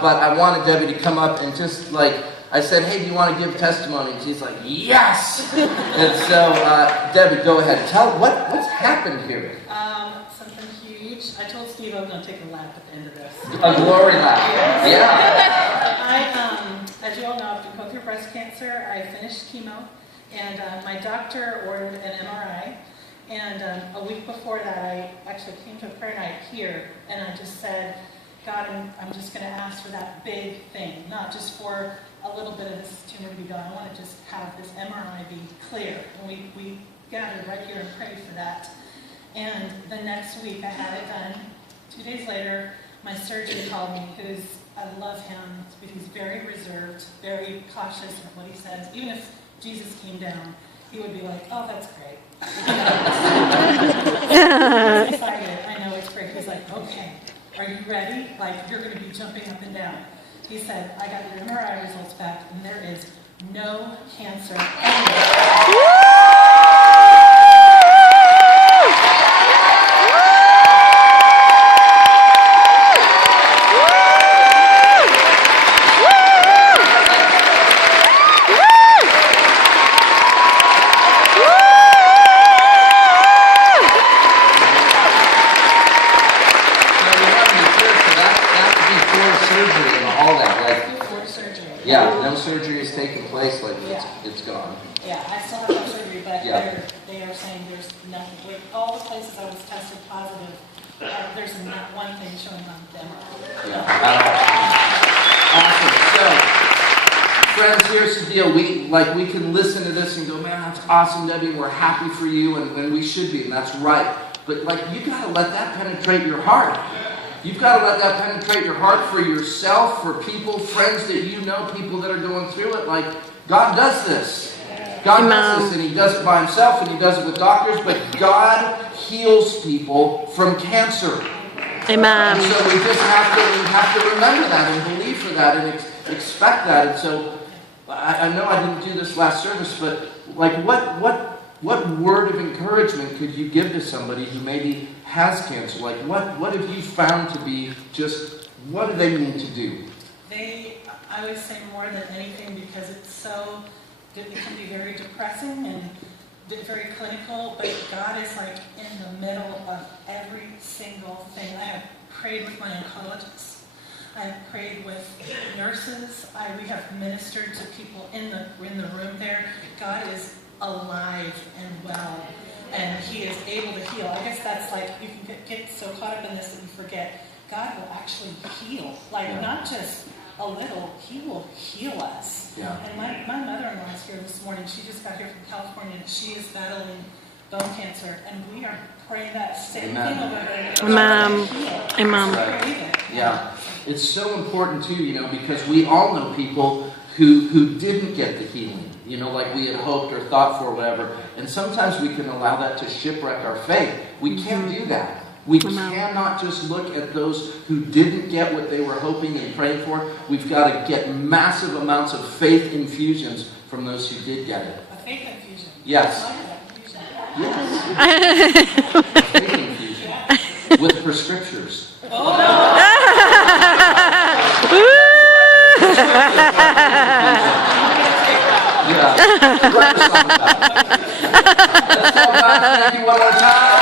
but I wanted Debbie to come up and just I said, hey, do you want to give testimony? And she's like, yes! And so, Debbie, go ahead. Tell what's happened here. Something huge. I told Steve I was going to take a lap at the end of this. A glory lap. Yeah. As you all know, I've been going through breast cancer. I finished chemo, and my doctor ordered an MRI. And a week before that, I actually came to a prayer night here, and I just said, God, I'm just going to ask for that big thing, not just for a little bit of this tumor to be gone. I want to just have this MRI be clear. And we gathered right here and prayed for that. And the next week, I had it done. 2 days later, my surgeon called me, I love him, but he's very reserved, very cautious in what he says. Even if Jesus came down, he would be like, oh, that's great. He's excited. I know it's great. He's like, okay, are you ready? You're going to be jumping up and down. He said, I got your MRI results back, and there is no cancer anywhere. Yeah, no surgery has taken place, it's gone. Yeah, I still have no surgery, but they are saying there's nothing. With all the places I was tested positive, there's not one thing showing on the MRI. Yeah. Awesome. So, friends, here's the deal. We can listen to this and go, man, that's awesome, Debbie, and we're happy for you, and we should be, and that's right. But you gotta let that penetrate your heart. You've got to let that penetrate your heart for yourself, for people, friends that you know, people that are going through it. God does this. God does this, and He does it by Himself, and He does it with doctors, but God heals people from cancer. Amen. And so we just have to remember that and believe for that and expect that. And so I know I didn't do this last service, but what word of encouragement could you give to somebody who maybe has cancer? What have you found to be what do they need to do? I would say more than anything, because it can be very depressing and very clinical, but God is in the middle of every single thing. I have prayed with my oncologists. I have prayed with nurses. We have ministered to people in the room there. God is alive and well, and He is able to heal. I guess that's you can get so caught up in this that you forget God will actually heal. Not just a little, He will heal us. Yeah. And my mother-in-law is here this morning. She just got here from California, and she is battling bone cancer, and we are praying that same thing over her. Amen. Amen. Yeah. It's so important too, because we all know people who didn't get the healing. Like we had hoped or thought for, whatever. And sometimes we can allow that to shipwreck our faith. We can't do that. We cannot just look at those who didn't get what they were hoping and praying for. We've got to get massive amounts of faith infusions from those who did get it. A faith infusion? Yes. Yes. Faith infusion. With prescriptions. Oh. Yeah. Write a song about it. Let's all back. Thank you one more time.